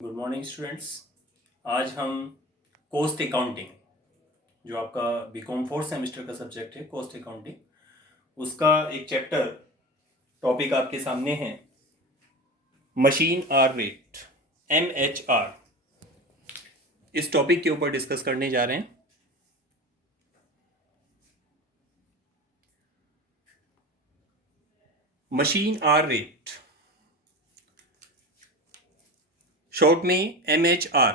Good morning students. आज हम cost accounting, जो आपका बीकॉम फोर्थ सेमेस्टर का सब्जेक्ट है कॉस्ट अकाउंटिंग, उसका एक चैप्टर टॉपिक आपके सामने है मशीन आर रेट, MHR। इस टॉपिक के ऊपर डिस्कस करने जा रहे हैं। मशीन आर रेट, शॉर्ट में MHR।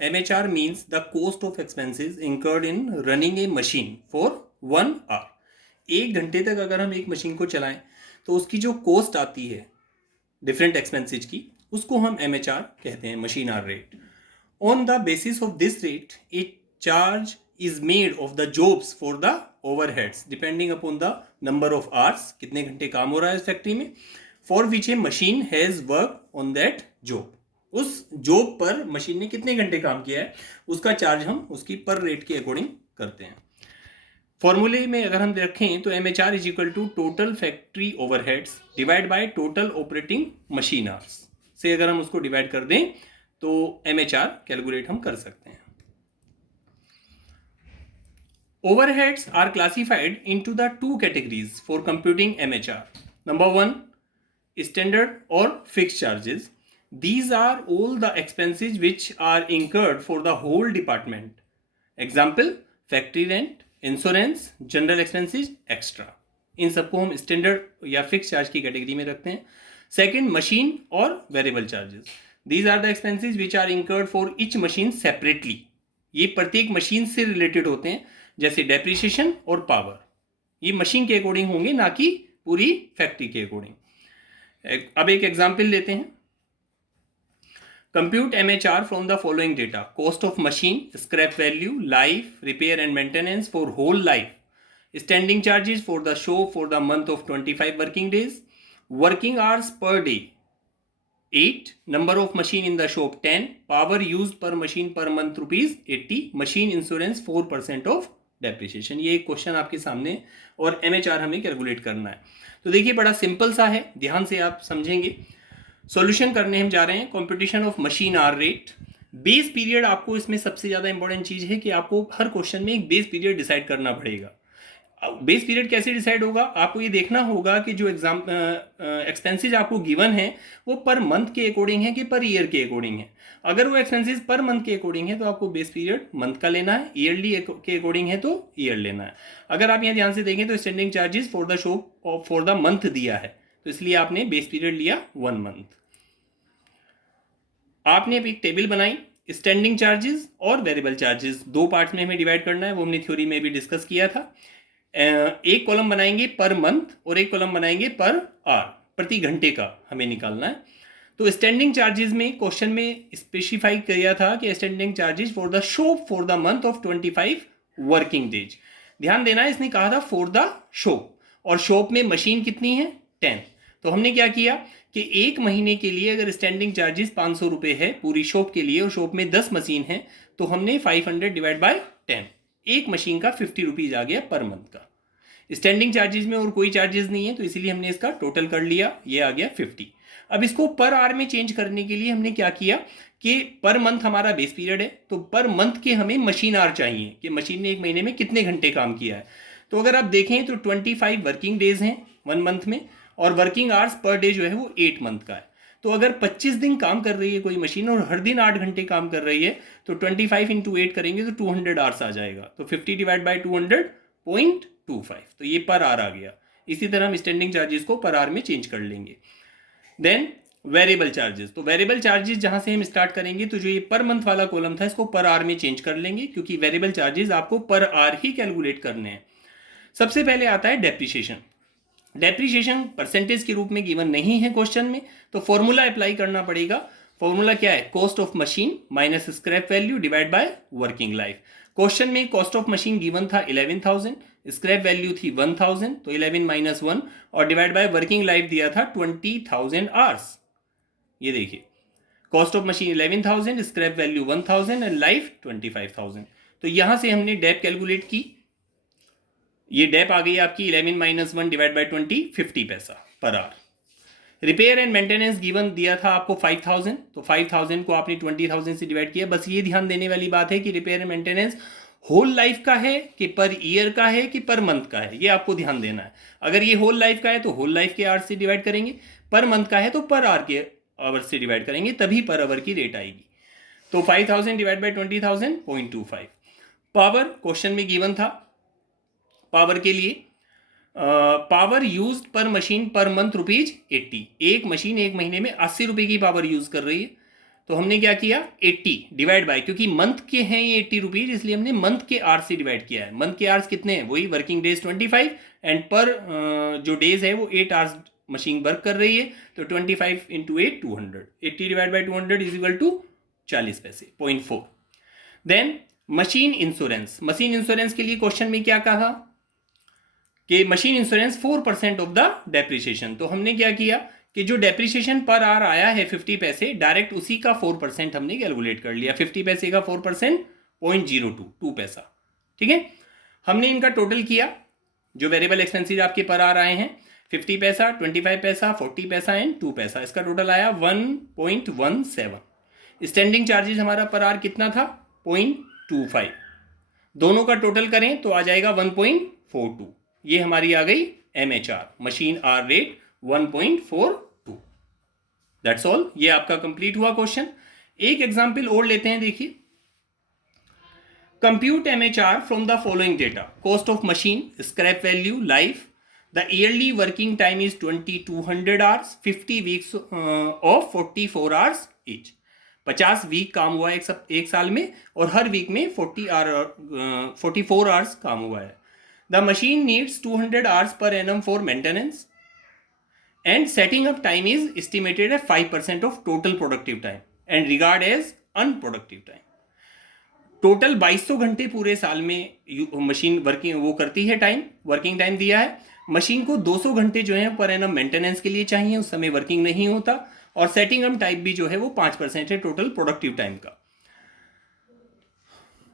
MHR means the cost of expenses incurred in running a machine for 1 hour। 1 घंटे तक अगर हम एक मशीन को चलाएं तो उसकी जो कॉस्ट आती है डिफरेंट एक्सपेंसेज की, उसको हम MHR कहते हैं, machine hour rate. On the basis of this rate a charge is made of the jobs for the overheads depending upon the number of hours, कितने घंटे काम हो रहा है इस फैक्ट्री में, for which a machine has work on that job. उस job पर मशीन ने कितने घंटे काम किया है उसका चार्ज हम उसकी पर रेट के अकॉर्डिंग करते हैं। फॉर्मूले में अगर हम रखें तो MHR is equal to total factory overheads divide by total operating machine hours से अगर हम उसको डिवाइड कर दें तो MHR कैलकुलेट हम कर सकते हैं। Overheads are classified into the two categories for computing MHR. Number one, standard or fixed charges. These are all the expenses which are incurred for the whole department. Example, factory rent, insurance, general expenses, extra. इन सबको हम standard या fix charge की category में रखते हैं। Second, machine और variable charges. These are the expenses which are incurred for each machine separately. ये प्रत्येक मशीन से रिलेटेड होते हैं, जैसे डेप्रिसिएशन और पावर। ये मशीन के अकॉर्डिंग होंगे, ना कि पूरी फैक्ट्री के अकॉर्डिंग। अब एक एग्जाम्पल लेते हैं। Compute MHR from the following data: cost of machine, scrap value, life, repair and maintenance for whole life, standing charges for the shop for the month of 25 working days, working hours per day 8, number of machine in the shop 10, power used per machine per month rupees 80, machine insurance 4% of depreciation. ये एक question आपके सामने और MHR हमें calculate करना है। तो देखिए बड़ा सिंपल सा है, ध्यान से आप समझेंगे। सॉल्यूशन करने हम जा रहे हैं। Computation of machine hour rate. Base period आपको इसमें सबसे ज़्यादा इंपॉर्टेंट चीज़ है कि आपको हर क्वेश्चन में एक बेस पीरियड डिसाइड करना पड़ेगा। बेस पीरियड कैसे डिसाइड होगा? आपको ये देखना होगा कि जो एक्सपेंसेज आपको गिवन है वो पर मंथ के अकॉर्डिंग है कि पर ईयर के अकॉर्डिंग है। अगर वो एक्सपेंसेज पर मंथ के अकॉर्डिंग है तो आपको बेस पीरियड मंथ का लेना है, ईयरली के अकॉर्डिंग है तो ईयर लेना है। अगर आप यहाँ ध्यान से देखें तो standing charges for the shop for the month दिया है, तो इसलिए आपने बेस पीरियड लिया 1 मंथ। आपने अब एक टेबल बनाई, स्टैंडिंग चार्जेस और वेरिएबल चार्जेस दो पार्ट्स में हमें डिवाइड करना है, वो हमने थ्योरी में भी डिस्कस किया था। एक कॉलम बनाएंगे पर मंथ और एक कॉलम बनाएंगे पर आवर, प्रति घंटे का हमें निकालना है। तो स्टैंडिंग चार्जेस में क्वेश्चन में स्पेसिफाई किया था कि standing charges for the shop for the month of 25 working days. ध्यान देना है, इसने कहा था फॉर द शॉप, और शॉप में मशीन कितनी है? 10। तो हमने क्या किया कि एक महीने के लिए अगर स्टैंडिंग चार्जेस 500 रुपये है पूरी शॉप के लिए और शॉप में 10 मशीन है, तो हमने 500 डिवाइड बाय 10, एक मशीन का 50 रुपीज़ आ गया पर मंथ का। स्टैंडिंग चार्जेस में और कोई चार्जेस नहीं है, तो इसीलिए हमने इसका टोटल कर लिया, ये आ गया 50। अब इसको पर आवर में चेंज करने के लिए हमने क्या किया कि पर मंथ हमारा बेस पीरियड है, तो पर मंथ के हमें मशीन आवर चाहिए कि मशीन ने एक महीने में कितने घंटे काम किया है। तो अगर आप देखें तो 25 वर्किंग डेज हैं 1 मंथ में, और वर्किंग आवर्स पर डे जो है वो 8 मंथ का है। तो अगर 25 दिन काम कर रही है कोई मशीन और हर दिन 8 घंटे काम कर रही है, तो 25 इंटू 8 करेंगे तो 200 आवर्स आ जाएगा। तो 50 डिवाइड बाई 200.25, तो ये पर आवर आ गया। इसी तरह हम स्टैंडिंग चार्जेस को पर आवर में चेंज कर लेंगे। देन वेरिएबल चार्जेस, तो वेरिएबल चार्जेस जहां से हम स्टार्ट करेंगे तो जो ये पर मंथ वाला कॉलम था इसको पर आवर में चेंज कर लेंगे, क्योंकि वेरिएबल चार्जेस आपको पर आवर ही कैलकुलेट करने हैं। सबसे पहले आता है डेप्रिसिएशन। डेप्रिसिएशन परसेंटेज के रूप में गिवन नहीं है क्वेश्चन में, तो फॉर्मूला अप्लाई करना पड़ेगा। फॉर्मूला क्या है? Cost of machine minus scrap value divide by working life. Question में कॉस्ट ऑफ मशीन गिवन था 11,000, स्क्रैप वैल्यू थी 1,000, तो 11 माइनस 1 और डिवाइड बाय वर्किंग लाइफ दिया था 20,000 आवर्स। ये देखिए, cost of machine 11,000, scrap value 1,000 and life 25,000। तो यहां से हमने डेप कैलकुलेट की। ये डेप आ गई आपकी 11 माइनस 1 डिवाइड बाई 20, 50 पैसा per hour. Repair and maintenance given दिया था आपको 5000, तो 5000 को आपने 20,000 से डिवाइड किया। बस ये ध्यान देने वाली बात है कि repair and maintenance whole life का है कि पर ईयर का है कि पर मंथ का है, ये आपको ध्यान देना है। अगर ये होल लाइफ का है तो होल लाइफ के आवर्स से डिवाइड करेंगे, पर मंथ का है तो पर आवर के आवर्स से डिवाइड करेंगे, तभी पर आवर की रेट आएगी। तो 5000 डिवाइड बाई 20,000 0.25। पावर क्वेश्चन में गिवन था, पावर के लिए पावर यूज्ड पर मशीन पर मंथ ₹80। एक मशीन एक महीने में 80 रुपये की पावर यूज कर रही है, तो हमने क्या किया 80 डिवाइड बाय, क्योंकि मंथ के हैं ये 80 रुपीज, इसलिए हमने मंथ के आवर्स से डिवाइड किया है। मंथ के आवर्स कितने हैं, वही वर्किंग डेज 25 एंड पर जो डेज है वो 8 आवर्स मशीन वर्क कर रही है, तो 25 into 8 200, 80 divide by 200 is equal to 40 पैसे 0.4। Then machine insurance, machine insurance के लिए क्वेश्चन में क्या कहा कि machine insurance 4% of the depreciation. तो हमने क्या किया कि जो डेप्रिसिएशन पर आवर आया है 50 पैसे, डायरेक्ट उसी का 4% हमने कैलकुलेट कर लिया। 50 पैसे का 4% 0.02, 2 पैसा। ठीक है, हमने इनका टोटल किया, जो वेरिएबल एक्सपेंसेस आपके पर आवर आए हैं 50 पैसा, 25 पैसा, 40 पैसा एंड 2 पैसा, इसका टोटल आया 1.17। स्टैंडिंग चार्जेस हमारा पर आवर कितना था 0.25, दोनों का टोटल करें तो आ जाएगा 1.42। ये हमारी आ गई MHR, machine hour rate 1.42। That's all, ये आपका कंप्लीट हुआ क्वेश्चन। एक एग्जांपल और लेते हैं, देखिए compute MHR from the following data, cost of machine, scrap value, life, the yearly working time is 2200 hours, 50 weeks of 44 hours each. 50 week काम हुआ है एक साल में, और हर वीक में 44 आवर्स काम हुआ है। The machine needs 200 hours per annum for maintenance and setting up time is estimated at 5% of total productive time and regard as unproductive time. Total 2200 घंटे पूरे साल में मशीन वर्किंग वो करती है, टाइम वर्किंग टाइम दिया है। मशीन को 200 घंटे जो है पर एनम मेंटेनेंस के लिए चाहिए, उस समय वर्किंग नहीं होता, और सेटिंग अप टाइम भी जो है वो 5% है टोटल प्रोडक्टिव टाइम का।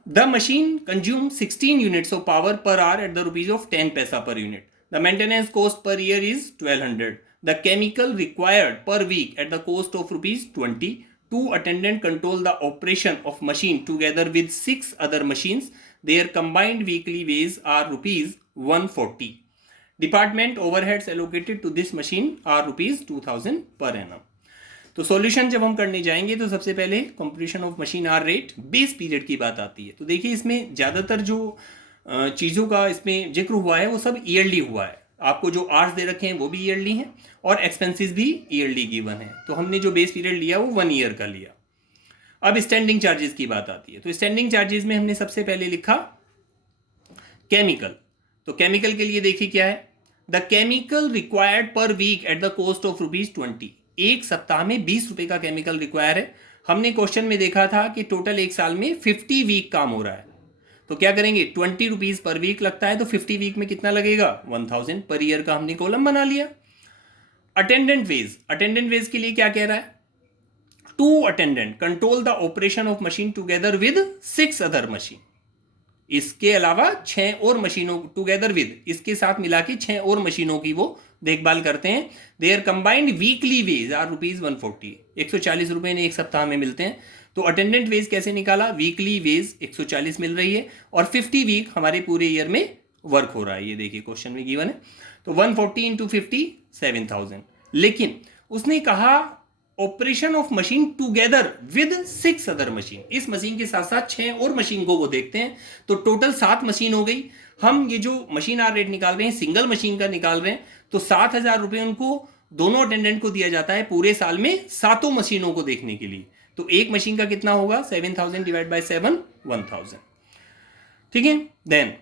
The machine consumes 16 units of power per hour at the rupees of 10 paisa per unit. The maintenance cost per year is 1200. The chemical required per week at the cost of rupees 20. Two attendants control the operation of machine together with 6 other machines. Their combined weekly wage are rupees 140. Department overheads allocated to this machine are rupees 2000 per annum. तो solution जब हम करने जाएंगे तो सबसे पहले computation of machine hour rate base period की बात आती है। तो देखिए इसमें ज़्यादातर जो चीज़ों का इसमें जिक्र हुआ है वो सब ईयरली हुआ है। आपको जो आवर्स दे रखे हैं वो भी ईयरली हैं और एक्सपेंसेस भी ईयरली गिवन है। तो हमने जो बेस पीरियड लिया वो 1 ईयर का लिया। अब स्टैंडिंग चार्जेस की बात आती है। तो स्टैंडिंग चार्जेस में हमने सबसे पहले लिखा केमिकल। तो केमिकल के लिए देखिए क्या है, the chemical required per week at the cost of ₹20। एक सप्ताह में 20 रुपए का केमिकल रिक्वायर है। हमने क्वेश्चन में देखा था कि टोटल एक साल में 50 वीक काम हो रहा है, तो क्या करेंगे 20 रुपीज पर वीक लगता है, तो 50 वीक में कितना लगेगा 1000 पर ईयर का हमने कॉलम बना लिया। अटेंडेंट वेज, अटेंडेंट वेज के लिए क्या कह रहा है, 2 attendant control the operation of machine together with 6 other machine. इसके अलावा 6 और मशीनों टुगेदर विद, इसके साथ मिला के 6 और मशीनों की वो देखभाल करते हैं। Their combined weekly wage are rupees 140। 140 रुपए ने एक सप्ताह में मिलते हैं। तो अटेंडेंट वेज कैसे निकाला, वीकली वेज 140 मिल रही है और 50 वीक हमारे पूरे ईयर में वर्क हो रहा है। ये देखिए क्वेश्चन में गिवन है। तो 140 इंटू 50 7000। लेकिन उसने कहा operation of machine together with 6 other machine, इस मशीन के साथ साथ 6 और मशीन को वो देखते हैं, तो टोटल 7 मशीन हो गई। हम ये जो मशीन आर रेट निकाल रहे हैं सिंगल मशीन का निकाल रहे हैं, तो 7000 रुपये उनको दोनों अटेंडेंट को दिया जाता है पूरे साल में 7 मशीनों को देखने के लिए। तो एक मशीन का कितना होगा 7000 डिवाइड बाय 7 1000। ठीक है। Then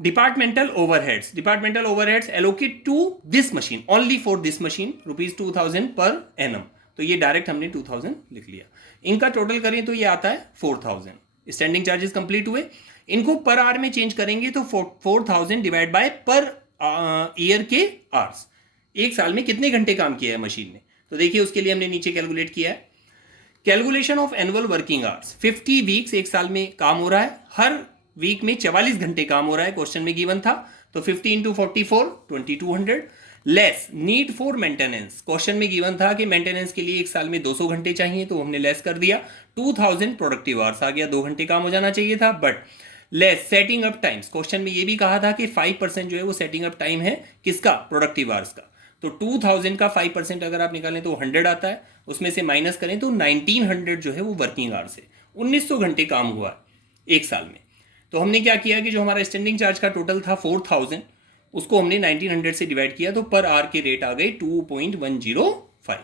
departmental overheads, departmental overheads allocate to this machine only for this machine ₹2000 per annum. तो ये डायरेक्ट हमने 2000 लिख लिया। इनका टोटल करें तो ये आता है 4000। स्टैंडिंग चार्जेस कंप्लीट हुए। इनको पर आवर में चेंज करेंगे तो 4000 डिवाइड बाय पर ईयर के आवर्स, एक साल में कितने घंटे काम किया है मशीन ने। तो देखिए उसके लिए हमने नीचे कैलकुलेट किया है। Calculation of annual working hours, 50 weeks एक साल में काम हो रहा है, हर वीक में 44 घंटे काम हो रहा है, क्वेश्चन में गिवन था। तो 50 into 44 2200 less need for maintenance, question में गिवन था कि मेंटेनेंस के लिए एक साल में 200 घंटे चाहिए, तो हमने लेस कर दिया, 2000 प्रोडक्टिव आवर्स आ गया, 2 घंटे काम हो जाना चाहिए था, but less setting up times, question में ये भी कहा था कि 5% जो है वो सेटिंग अप टाइम है किसका, प्रोडक्टिव आवर्स का, तो 2000 का 5% अगर आप निकालें तो 100 आता है, उसमें से माइनस करें तो 1900 जो है वो वर्किंग आवर्स है, 1900 घंटे काम हुआ एक साल में। तो हमने क्या किया कि जो हमारा स्टैंडिंग चार्ज का टोटल था 4000, उसको हमने 1900 से डिवाइड किया, तो पर आवर के रेट आ गए 2.105।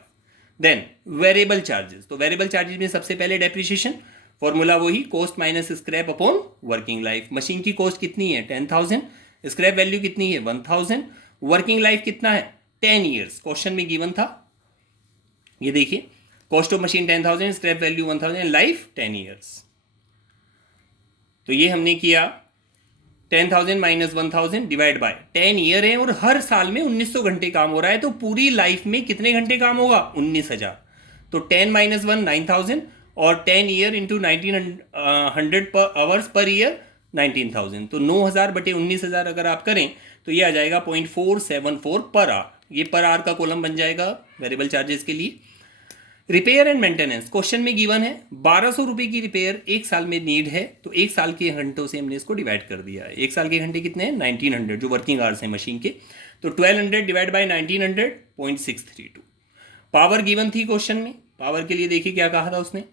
देन वेरिएबल चार्जेस, तो वेरिएबल चार्जेस में सबसे पहले डेप्रिसिएशन, फॉर्मूला वही cost minus scrap upon working life. Machine की कॉस्ट कितनी है 10,000, स्क्रैप वैल्यू कितनी है 1000, वर्किंग लाइफ कितना है 10 ईयर्स, क्वेश्चन में गिवन था, ये देखिए cost of machine 10,000, scrap value 1000, life 10 years. तो ये हमने किया 10,000 माइनस 1000 डिवाइड बाय 10 ईयर है और हर साल में 1900 घंटे काम हो रहा है, तो पूरी लाइफ में कितने घंटे काम होगा 19,000, तो 10 माइनस 1 9,000 और 10 ईयर इंटू 1900 पर आवर्स पर ईयर 19,000, तो 9,000 बटे 19,000 अगर आप करें तो ये आ जाएगा 0.474 पर आवर, ये पर आवर का कॉलम बन जाएगा वेरिएबल चार्जेस के लिए। रिपेयर एंड मेंटेनेंस, क्वेश्चन में गिवन है 1200 रुपए की रिपेयर एक साल में नीड है, तो एक साल के घंटों से हमने इसको डिवाइड कर दिया है, एक साल के घंटे कितने हैं 1900 जो वर्किंग आवर्स हैं मशीन के, तो 1200 डिवाइड बाय 1900 0.632। पावर गिवन थी क्वेश्चन में, पावर के लिए देखिए क्या कहा था उसने,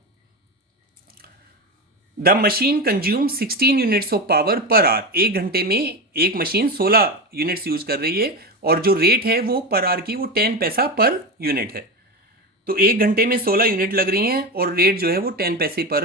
the machine consume 16 units of power per hour, एक घंटे में एक मशीन 16 यूनिट्स यूज कर रही है और जो रेट है वो पर आवर की वो 10 पैसा पर यूनिट है, तो एक घंटे में 16 यूनिट लग रही हैं और रेट जो है वो 10 पैसे पर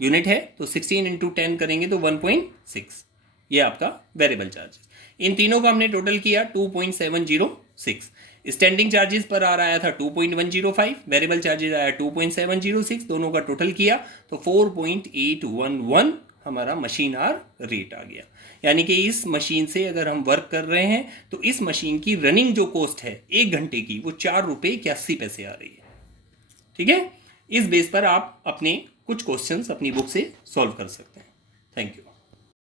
यूनिट है, तो 16 इंटू 10 करेंगे तो 1.6, ये आपका वेरिएबल चार्जेस। इन तीनों का हमने टोटल किया 2.706। स्टैंडिंग चार्जेस पर आ रहा था 2.105, वेरिएबल चार्जेस आया 2.706, दोनों का टोटल किया तो 4.811 हमारा मशीन आर रेट आ गया। यानी कि इस मशीन से अगर हम वर्क कर रहे हैं तो इस मशीन की रनिंग जो कॉस्ट है एक घंटे की वो 4 रुपये 81 पैसे आ रही है। ठीक है, इस बेस पर आप अपने कुछ क्वेश्चंस अपनी बुक से सॉल्व कर सकते हैं। Thank you.